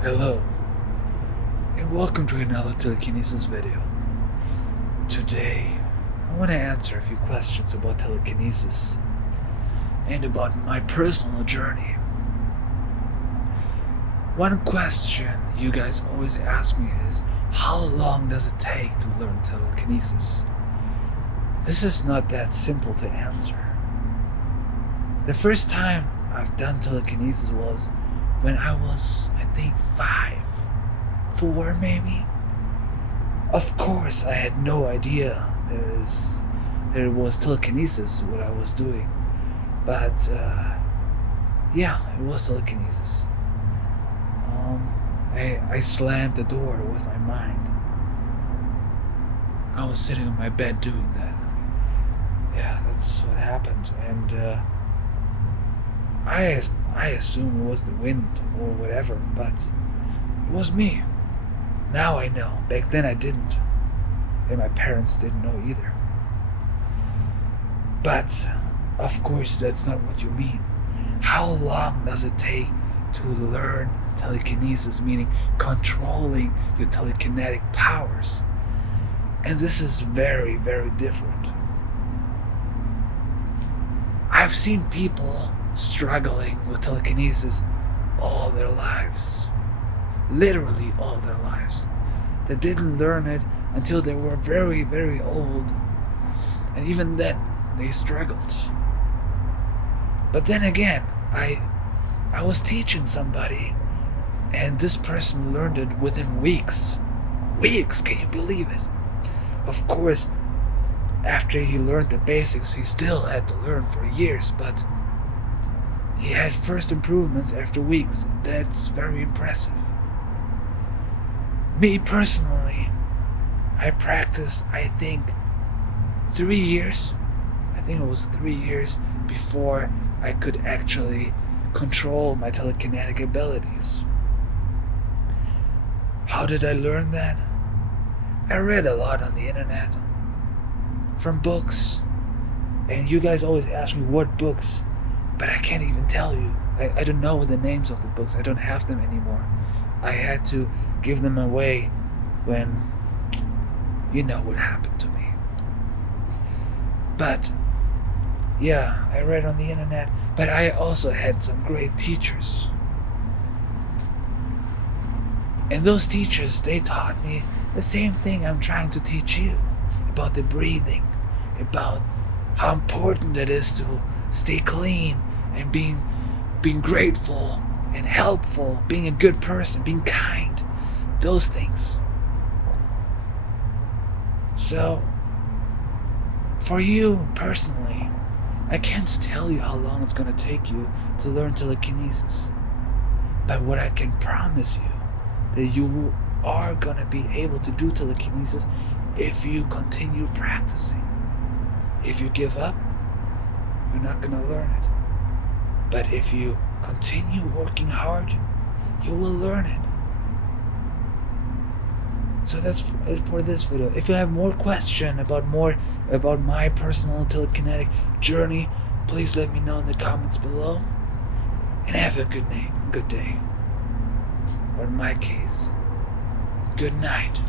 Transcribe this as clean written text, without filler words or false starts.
Hello, and welcome to another Telekinesis video. Today, I want to answer a few questions about telekinesis and about my personal journey. One question you guys always ask me is, how long does it take to learn telekinesis? This is not that simple to answer. The first time I've done telekinesis was when I was, I think, 4 maybe. Of course, I had no idea there was telekinesis what I was doing, but yeah, it was telekinesis. I slammed the door with my mind. I was sitting on my bed doing that. Yeah, that's what happened, and I assume it was the wind or whatever, but it was me. Now I know. Back then I didn't. And my parents didn't know either. But, of course, that's not what you mean. How long does it take to learn telekinesis, meaning controlling your telekinetic powers? And this is very, very different. I've seen people struggling with telekinesis all their lives. Literally all their lives. They didn't learn it until they were very, very old. And even then, they struggled. But then again, I was teaching somebody, and this person learned it within weeks. Weeks, can you believe it? Of course, after he learned the basics, he still had to learn for years, but he had first improvements after weeks. That's very impressive. Me personally, I practiced, I think, 3 years. I think it was 3 years before I could actually control my telekinetic abilities. How did I learn that? I read a lot on the internet, from books, and you guys always ask me what books, but I can't even tell you. I don't know the names of the books. I don't have them anymore. I had to give them away when you know what happened to me. But yeah, I read on the internet, but I also had some great teachers. And those teachers, they taught me the same thing I'm trying to teach you, about the breathing, about how important it is to stay clean and being grateful and helpful, being a good person, being kind, those things. So, for you personally, I can't tell you how long it's going to take you to learn telekinesis. But what I can promise you, that you are going to be able to do telekinesis if you continue practicing. If you give up, you're not going to learn it. But if you continue working hard, you will learn it. So that's it for this video. If you have more questions about my personal telekinetic journey, please let me know in the comments below. And have a good day. Or in my case, good night.